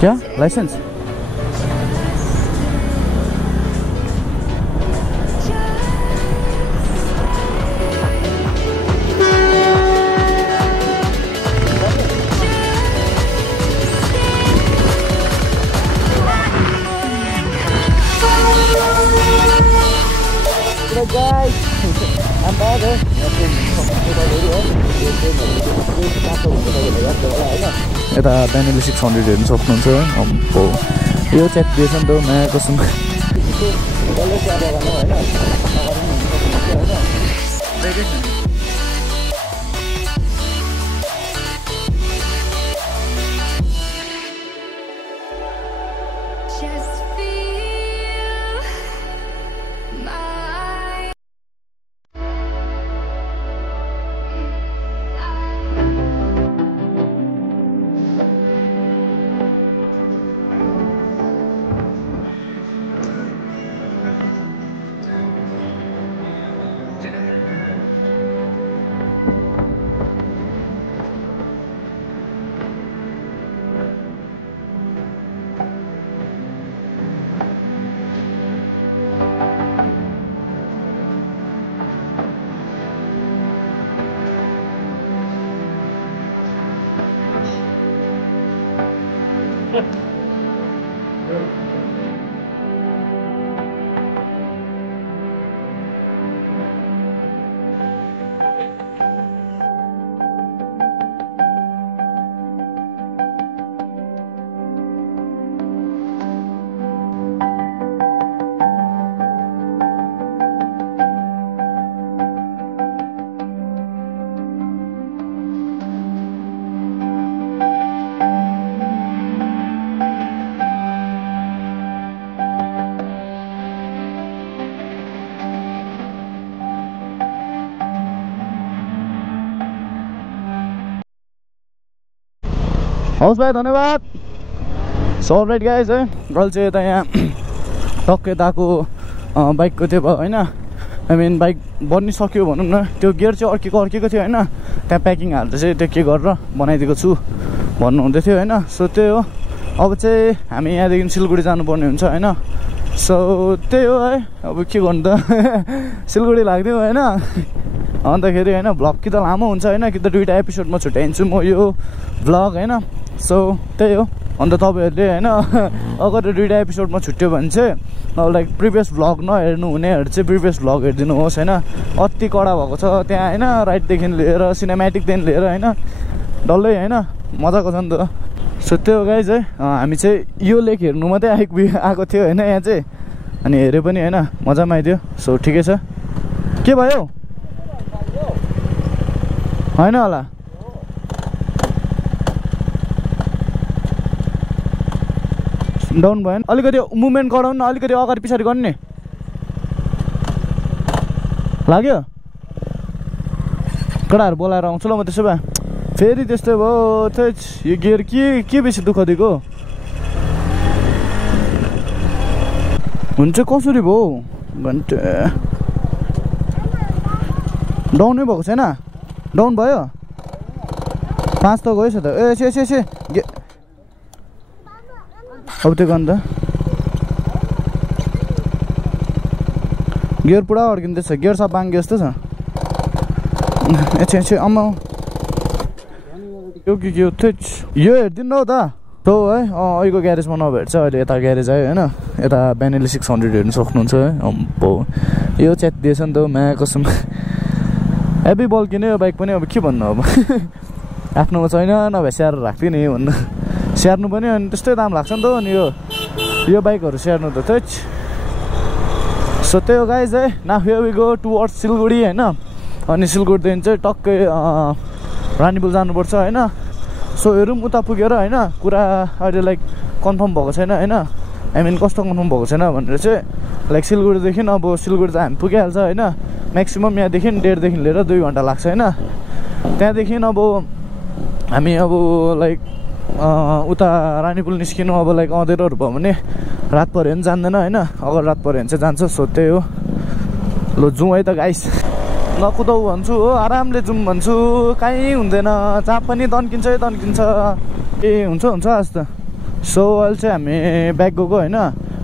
क्या licence guys, I'm back here. यता Benelli 600 हेर्नु सक्नुहुन्छ है यो च्याट दिएछ नि त नयाँ कसम हवस् भाइ धन्यवाद सो राइट गाइज है गर्ल चाहिँ यता यहाँ टक्कै यताको बाइकको त्यो भयो होइन आई मिन बाइक बनिसक्यो भनौँ न त्यो गियर चाहिँ अर्केको थियो होइन त्यहाँ प्याकिङ हाल्दा चाहिँ त्यो के गरेर बनाइदिएको छु भन्नुहुँदै थियो होइन सो त्यही हो अब चाहिँ हामी यहाँदेखि सिलगढी जानुपर्ने हुन्छ होइन सो त्यही हो है अब के गर्नु त सिलगढी लाग्थ्यो होइन अन्तखेरि होइन भ्लग कि त लामो हुन्छ होइन कि त दुईवटा एपिसोडमा छुट्याइन्छु म यो भ्लग होइन सो त्यही हो अन्त तपाईँहरूले होइन अगर दुईवटा एपिसोडमा छुट्यो भने चाहिँ लाइक प्रिभियस भ्लग नहेर्नु हुनेहरू चाहिँ प्रिभियस भ्लग हेरिदिनु होस् होइन अति कडा भएको छ त्यहाँ होइन राइडदेखि लिएर सिनेमेटिकदेखि लिएर होइन डल्लै होइन मजाको छ नि त सो त्यो हो गाइज है हामी चाहिँ यो लेक हेर्नु मात्रै आएको थियो होइन यहाँ चाहिँ अनि हेऱ्यो पनि होइन मजामा आइदियो सो ठिकै छ के भयो होइन होला डाउन भयो अलिकति मुभमेन्ट गराउनु न अलिकति अगाडि पछाडि गर्नु नि लाग्यो केटाहरू बोलाएर आउँछु ल म त्यसो भए फेरि त्यस्तै भयो थै यो गियर के बेसी दुःख दिएको हुन्छ कसरी भयो घन्टे डाउनै भएको छैन डाउन भयो 5 त गएछ त ए अब त्यो गर्नु त गियर पुरा अड्किँदैछ गियर सब बाङ्गे जस्तो छ एकछिन अम्मा यो के हो यो हेरिदिनु हौ त तो है अहिलेको ग्यारेजमा नभेट्छ अहिले यता ग्यारेज आयो होइन यता बेनेली 600 हेर्नु सक्नुहुन्छ है अम्बो यो च्याट दिएछ नि त म्या कसम हेभी बल किन्यो यो बाइक पनि अब के भन्नु अब आफ्नोमा छैन नभए स्याहार राख्थ्यो नि भन्नु स्याहार्नु पनि अनि त्यस्तै दाम लाग्छ नि त अनि यो बाइकहरू स्याहार्नु त थैच सो त्यही हो गाइज है now here we go towards Silgadhi होइन अनि सिलगढीदेखि चाहिँ टक्कै रानीपुल जानुपर्छ होइन सो हेरौँ उता पुगेर होइन कुरा अहिले लाइक कन्फर्म भएको छैन होइन आई मिन कस्तो कन्फर्म भएको छैन भनेर चाहिँ लाइक सिलगढीदेखि अब सिलगढी त हामी पुगिहाल्छ होइन म्याक्सिमम् यहाँदेखि 1.5 लिएर 2 घन्टा लाग्छ होइन त्यहाँदेखि अब हामी अब लाइक उता रानीपुल निस्किनु अब लाइक अँधेरोहरू भयो भने रात पऱ्यो भने जान्दैन होइन अगर रात पऱ्यो भने चाहिँ जान्छ सो त्यही हो ल जाउँ है त गाइस नकुदाउ भन्छु हो, आरामले जाउँ भन्छु, कहीँ हुँदैन, जहाँ पनि तन्किन्छ ए हुन्छ आज त। सो अहिले चाहिँ हामी ब्याक गएको होइन,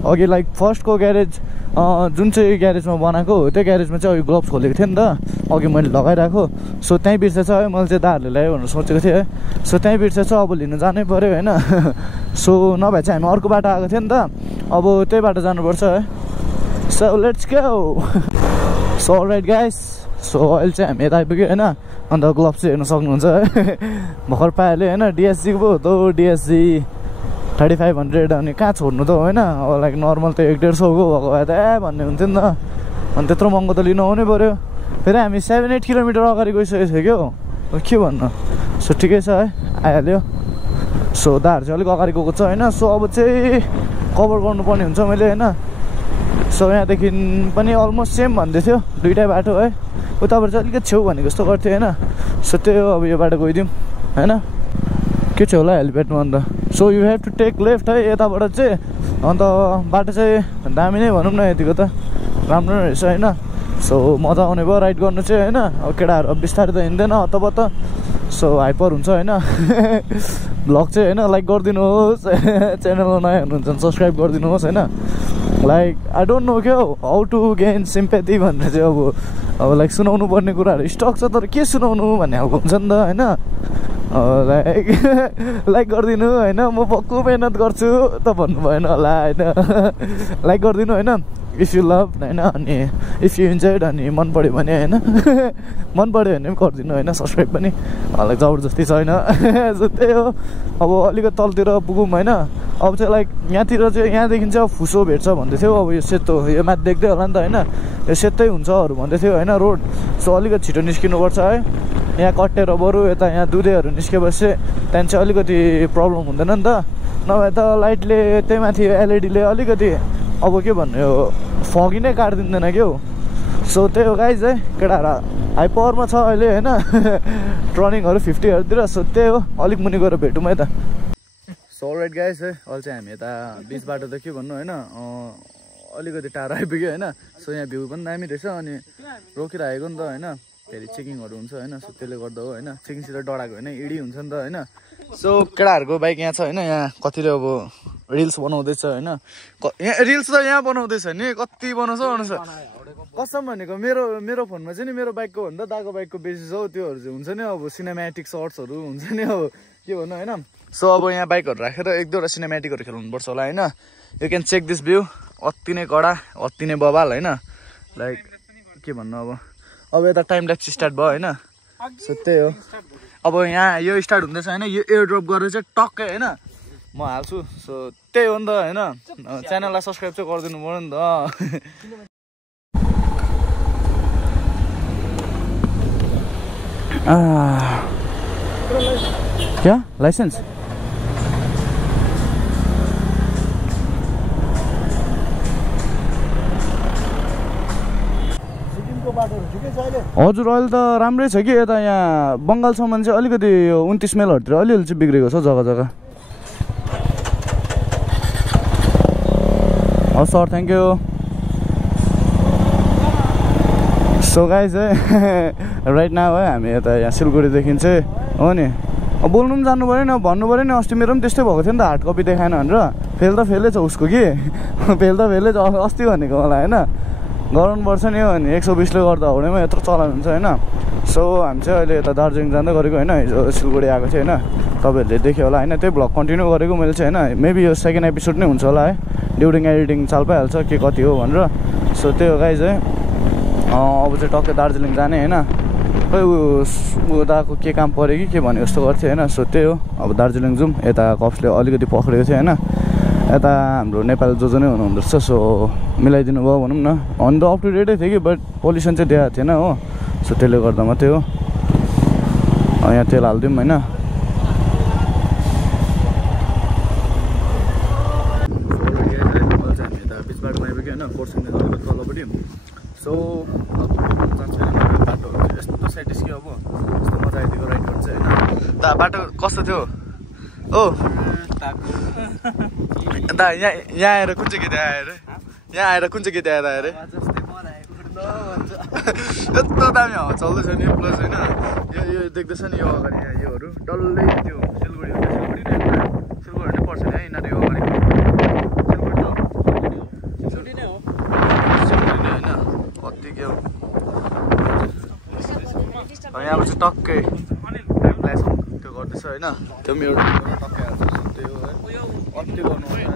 अघि लाइक फर्स्टको ग्यारेज जुन चाहिँ ग्यारेजमा बनाएको हो त्यो ग्यारेजमा चाहिँ अघि ग्लोभ्स खोलेको थिएँ नि त, अघि मैले लगाइरहेको। सो त्यहीँ बिर्सेछ है, मैले चाहिँ दाहरूले ल्यायो भनेर सोचेको थिएँ है। सो त्यहीँ बिर्सेछ, अब लिनु जानै पऱ्यो होइन। सो नभए चाहिँ हामी अर्को बाटो आएको थियो नि त, अब त्यही बाटो जानुपर्छ है। So let's go. So all right guys, so अहिले चाहिँ हामी यता आइपुग्यो होइन। अन्त ग्लोभ्स चाहिँ हेर्नु सक्नुहुन्छ है, भर्खर पाइहाल्यो होइन। डिएसजीको पो हो त, डिएसजी 3500 अनि कहाँ छोड्नु त होइन। अब लाइक नर्मल त 150-150को भएको भए त भन्ने हुन्थ्यो नि त, अनि त्यत्रो महँगो त लिनु आउनै पऱ्यो। फेरि हामी 7-8 किलोमिटर अगाडि गइसकेको थियो क्या हो, के भन्नु। सो ठिकै छ है, आइहाल्यो। सो दाहरू चाहिँ अलिक अगाडि गएको छ होइन। सो अब चाहिँ कभर गर्नुपर्ने हुन्छ मैले होइन। सो यहाँदेखि पनि अलमोस्ट सेम भन्दै थियो, दुइटै बाटो है। उताबाट चाहिँ अलिकति छेउ भनेको जस्तो गर्थ्यो होइन। सो त्यही हो, अब यो बाटो गइदिउँ होइन। के छ होला हेलिप्याडमा अन्त। So you have to take left है यताबाट चाहिँ। अन्त बाटो चाहिँ दामी नै भनौँ न, यतिको त राम्रो रहेछ होइन। सो मजा आउने भयो राइड गर्नु चाहिँ होइन। अब केटाहरू अब बिस्तारै त हिँड्दैन हतपत, सो हाइपर हुन्छ होइन। भ्लग चाहिँ होइन लाइक गरिदिनुहोस्, च्यानलमा नयाँ हुनुहुन्छ भने सब्सक्राइब गरिदिनुहोस् होइन। लाइक आई डोन्ट नो क्या हाउ टु गेन सिम्पेथी भनेर चाहिँ अब लाइक सुनाउनु पर्ने कुराहरू स्टक छ, तर के सुनाउनु भन्ने खालको हुन्छ नि त होइन। लाइक गरिदिनु होइन, म पक्कु मेहनत गर्छु त भन्नु भएन होला होइन। लाइक गरिदिनु होइन इफ यु लभ होइन, अनि इफ यु इन्जोयड, अनि मन पऱ्यो भने होइन। मन पऱ्यो भने पनि गरिदिनु होइन, सब्सक्राइब पनि लाइक जबरजस्ती छैन। त्यही हो, अब अलिकति तलतिर पुगौँ होइन। अब चाहिँ लाइक यहाँतिर चाहिँ यहाँदेखि चाहिँ अब फुसो भेट्छ भन्दै थियो। अब यो सेतो यो माथि देख्दै होला नि त होइन, यो सेतै हुन्छहरू भन्दै थियो होइन रोड। सो अलिकति छिटो निस्किनुपर्छ है, यहाँ कटेर बरु यता यहाँ दुधेहरू निस्केपछि त्यहाँदेखि चाहिँ अलिकति प्रब्लम हुँदैन नि त। नभए त लाइटले त्यही माथि एलइडीले अलिकति अब के भन्नु यो फगी नै काटिदिँदैन क्या हो। सो त्यही हो गाइज है, केटाहरू हाई पावरमा छ अहिले होइन। टर्निङहरू 50हरूतिर। सो त्यही हो, अलिक मुनि गएर भेटौँ है त। सो अलराइट गाइज है, अहिले चाहिँ हामी यता बिच बाटो त के भन्नु होइन, अलिकति टाढो आइपुग्यो होइन। सो यहाँ भ्यू पनि दामी रहेछ, अनि रोकिरहेको नि त होइन, फेरि चेकिङहरू हुन्छ होइन। सो त्यसले गर्दा हो होइन, चेकिङसित डराएको होइन, इडी हुन्छ नि त होइन। सो केटाहरूको बाइक यहाँ छ होइन, यहाँ कतिले अब रिल्स बनाउँदैछ होइन। यहाँ रिल्स त यहाँ बनाउँदैछ नि, कति बनाउँछ कसम भनेको। मेरो फोनमा चाहिँ नि मेरो बाइकको भन्दा दाको बाइकको बेसी छ हौ, त्योहरू चाहिँ हुन्छ नि अब सिनेमेटिक सर्ट्सहरू हुन्छ नि अब के भन्नु होइन। सो अब यहाँ बाइकहरू राखेर एक दुईवटा सिनेमेटिकहरू खेल्नुपर्छ होला होइन। You can check this view, अति नै कडा अति नै बबाल होइन। लाइक के भन्नु अब यता टाइम ल्याप्स स्टार्ट भयो होइन। सो त्यही हो, अब यहाँ यो स्टार्ट हुँदैछ होइन, यो एयर ड्रप गरेर चाहिँ टक्कै होइन म हाल्छु। सो त्यही हो नि त होइन, च्यानललाई सब्सक्राइब चाहिँ गरिदिनु पऱ्यो नि त। क्या लाइसेन्स हजुर अहिले त राम्रै छ कि। यता यहाँ बङ्गालसम्म चाहिँ अलिकति 29 माइलहरूतिर अलिअलि चाहिँ बिग्रेको छ जग्गा जग्गा। हस् sir, thank you. So guys है, राइट नाउ है हामी यता यहाँ सिलगढीदेखि चाहिँ हो नि। अब बोल्नु पनि जानु पऱ्यो नि, भन्नु पऱ्यो नि। अस्ति मेरो पनि त्यस्तै भएको थियो नि त, हार्ड कपी देखाएन भनेर। फेल त फेलै छ उसको कि, फेल त फेलै छ अस्ति भनेको मलाई होइन। गराउनुपर्छ नि हो नि, 120ले गर्दा हाउडेमा यत्रो चलान हुन्छ होइन। सो हामी चाहिँ अहिले यता दार्जिलिङ जाँदै गरेको होइन, हिजो सिलगढी आएको थियो होइन। तपाईँहरूले देख्यो होला होइन, त्यही भ्लग कन्टिन्यू गरेको मैले चाहिँ होइन। मेबी यो सेकेन्ड एपिसोड नै हुन्छ होला है, ड्युरिङ एडिटिङ चाल पाइहाल्छ के कति हो भनेर। सो त्यही हो गाइज है, अब चाहिँ टक्कै दार्जिलिङ जाने होइन। खै उताको के काम पऱ्यो कि के भने जस्तो गर्थ्यो होइन। सो त्यही हो, अब दार्जिलिङ जाउँ। यता कप्सले अलिकति पक्रेको थियो होइन, यता हाम्रो नेपाल जो नै हुनुहुँदो रहेछ। सो मिलाइदिनु भयो भनौँ न, अन त अप टु डेटै थियो कि, बट पोल्युसन चाहिँ दिएको थिएन हो। सो त्यसले गर्दा मात्रै हो। यहाँ तेल हालिदिउँ होइन। बिच बाटोमा आइपुग्यो होइन, कोर्सिङदेखि अलिकति तलपट्टि। सो अब बाटोहरू चाहिँ यस्तो सेटिस्क्यो, अब यस्तो मजा आइदिएको राइड गर्नु चाहिँ होइन। दा बाटो कस्तो थियो ओ दा? यहाँ आएर कुन चाहिँ गीत आयो अरे? यहाँ आएर कुन चाहिँ गीत आयो अरे? यस्तो दामी हावा चल्दैछ नि प्लस होइन यो देख्दैछ नि यो अगाडि यहाँ योहरू डल्लै त्यो सिलगढी हो सिलगढी नै पर्छ नि है यिनीहरू यो अगाडि सिलगढी नै हो होइन कति के यहाँको चाहिँ टक्कै प्लाइसम्म त्यो गर्दैछ होइन त्यो पनि एउटा टक्कै हाल्छ त्यही हो है कति गर्नु होइन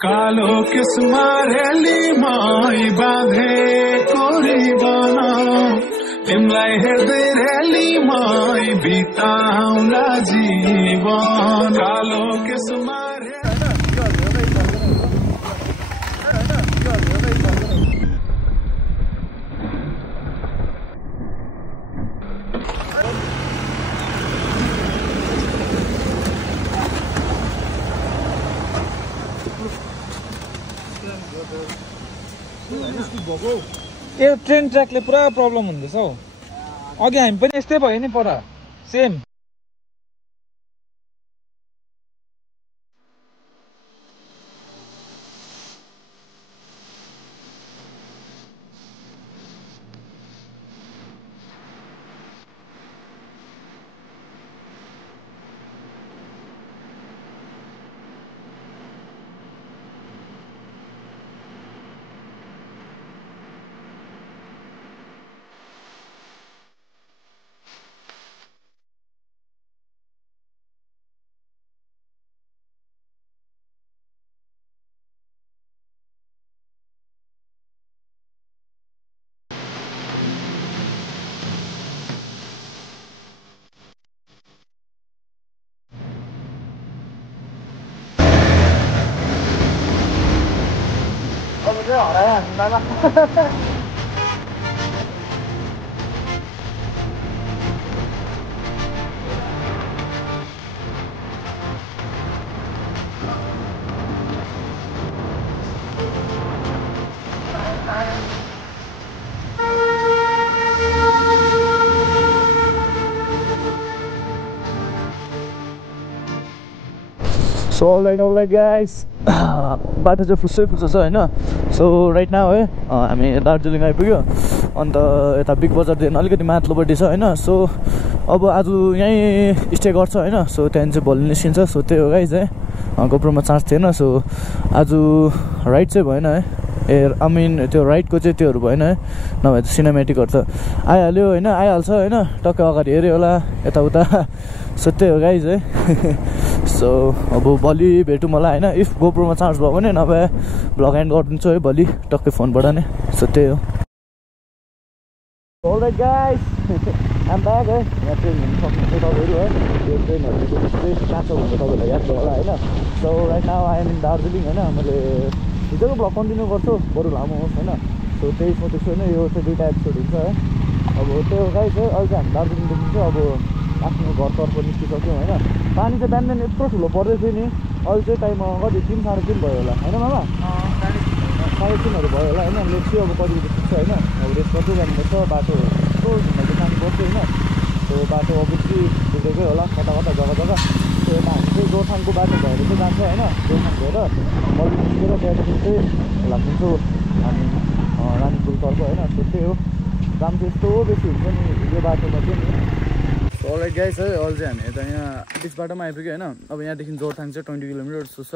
कालो किस्मा रेली माई बाँधे कोरी बना तिमलाई हेर्दै रेली माई बिताउला जीवन कालो किस्मा यो ट्रेन ट्र्याकले पुरा प्रब्लम हुँदैछ हौ अघि हामी पनि यस्तै भयो नि पर सेम So alright guys, बाटो चाहिँ फुस्सै फुस्सो छ होइन सो राइट नाउ है हामी दार्जिलिङ आइपुग्यो अन्त यता बिग बजारदेखि अलिकति माथिल्लोपट्टि छ होइन सो अब आज यहीँ स्टे गर्छ होइन सो त्यहाँदेखि चाहिँ भोलि निस्किन्छ सो त्यही हो गाइज है गोप्रोमा चार्ज थिएन सो आज राइड चाहिँ भएन है आई मिन त्यो राइडको चाहिँ त्योहरू भएन है नभए त सिनेमेटिकहरू त आइहाल्यो होइन आइहाल्छ होइन टक्कै अगाडि हेऱ्यो होला यताउता सो त्यही हो गाइज है सो अब भोलि भेटौँ होला होइन इफ गोप्रोमा चार्ज भयो भने नभए भ्लग एन्ड गरिदिन्छु है भोलि टक्कै फोनबाट नै सो त्यही हो अलराइट गाइस आम ब्याक है यहाँ ट्रेन हिँड्नु सक्नुहुन्छ तपाईँहरू है यो ट्रेनहरू चाहिँ कहाँ छ भनेर तपाईँहरूलाई याद भयो होला होइन so right now I am in Darjeeling होइन मैले हिजोको भ्लग कन्टिन्यू गर्छु बरु लामो होस् होइन सो त्यही सोचेको छु होइन यो चाहिँ दुईवटा एपिसोड हुन्छ है अब त्यही हो गाइस है अहिले चाहिँ हामी दार्जिलिङदेखि चाहिँ अब आफ्नो घरतर्फ निस्किसक्यौँ होइन पानी चाहिँ बिहान बिहान यत्रो ठुलो पर्दै थियो नि अहिले चाहिँ टाइम कति 3 साढे 3 भयो होला होइन मामा 3:30 भयो होला होइन लेट चाहिँ अब कति बजी पुग्छ होइन अब रेस्ट गर्दै जानुपर्छ बाटो यस्तो घुम्दै जानुपर्छ होइन त्यो बाटो अभियसली बिग्रेकै होला कता कता जग्गा जग्गा त्यो यता हामी चाहिँ जोरथाङको बाटो भएर चाहिँ जान्छ होइन जोरथाङ भएर मल्ली निस्केर त्यहाँदेखि चाहिँ लाग्छौँ हामी रानीपुलतर्फ होइन सो त्यही हो दाम चाहिँ यस्तो बेसी हुन्छ नि यो बाटोमा चाहिँ नि अलराइट गाइस है अहिले चाहिँ हामी यता यहाँ बिच बाटोमा आइपुग्यो होइन अब यहाँदेखि जोरथाङ चाहिँ 20 किलोमिटर जस्तो छ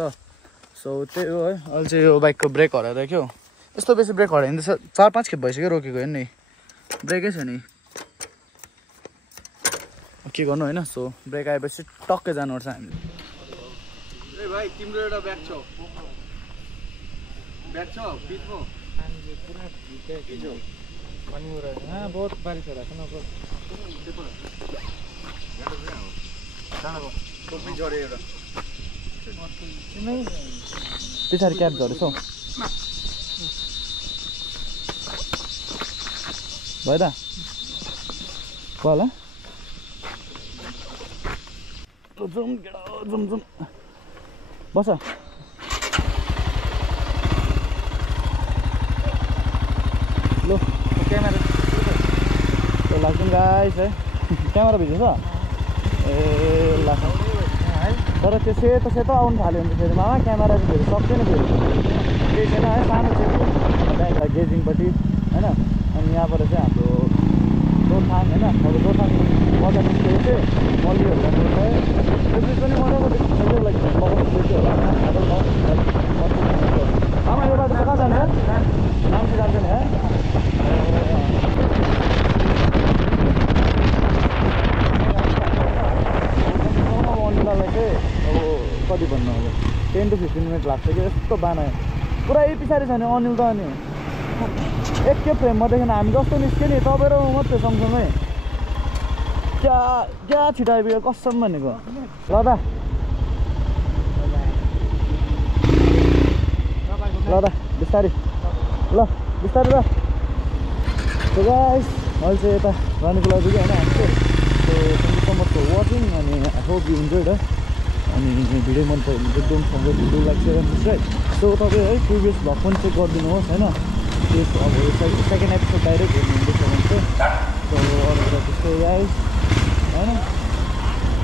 सो त्यही हो है अहिले चाहिँ यो बाइकको ब्रेक हराएर क्या यस्तो बेसी ब्रेक हराइँदैछ 4-5 खेप भइसक्यो रोकेको होइन नि ब्रेकै छ नि के गर्नु होइन सो ब्रेक आएपछि टक्कै जानुपर्छ हामीले ए भाइ तिम्रो एउटा ब्याग छ बिचमा बहुत बारिश हो रहा था ना पछाडि क्याब झरेछ हौ भयो त भयो होला जुम बस लो क्यामेरा लाग्छ गाइस है क्यामेरा भित्र छ ए लाग्छ तर त्यो सेतो सेतो आउनु थाल्यो भने फेरि मामा क्यामेरा चाहिँ फेरि सक्दैन फेरि केही छैन है सानो सेतो ब्यागलाई गेजिङपट्टि होइन अनि यहाँबाट चाहिँ हाम्रो दोथाङ होइन अब दोथाङ बजार निस्केको चाहिँ मल्लीहरू जानु है त्यो चिज पनि मजाको देख्छ लाइक बगाउनु थियो होला आमा यो बाटो चाहिँ कहाँ जान्छ नाम्ची जान्छ नि है अनिलालाई चाहिँ अब कति भन्नु अब 10 to 15 मिनट लाग्छ कि यस्तो बाना पुरै पछाडि छ नि अनिल त अनि एकै फ्रेममा देखेन हामी जस्तो निस्क्यो नि तपाईँ र मात्रै सँगसँगै क्या छिटो आइपुग्यो कसम भनेको ल दा बिस्तारै ल बिस्तारै ल सो गाइस अहिले चाहिँ यता जानुको लागि होइन हाम्रो सम्मको वाचिङ अनि आई होप यु इन्जोयड है अनि भिडियो मन पऱ्यो भने एकदम सँगै video like share subscribe so तपाईँ है प्रिभियस भ्लग पनि चेक गरिदिनुहोस् होइन त्यस अब सेकेन्ड एपिसोड डाइरेक्ट हेर्नुहुँदैछ भने चाहिँ सो अरू त्यस्तै गाइस होइन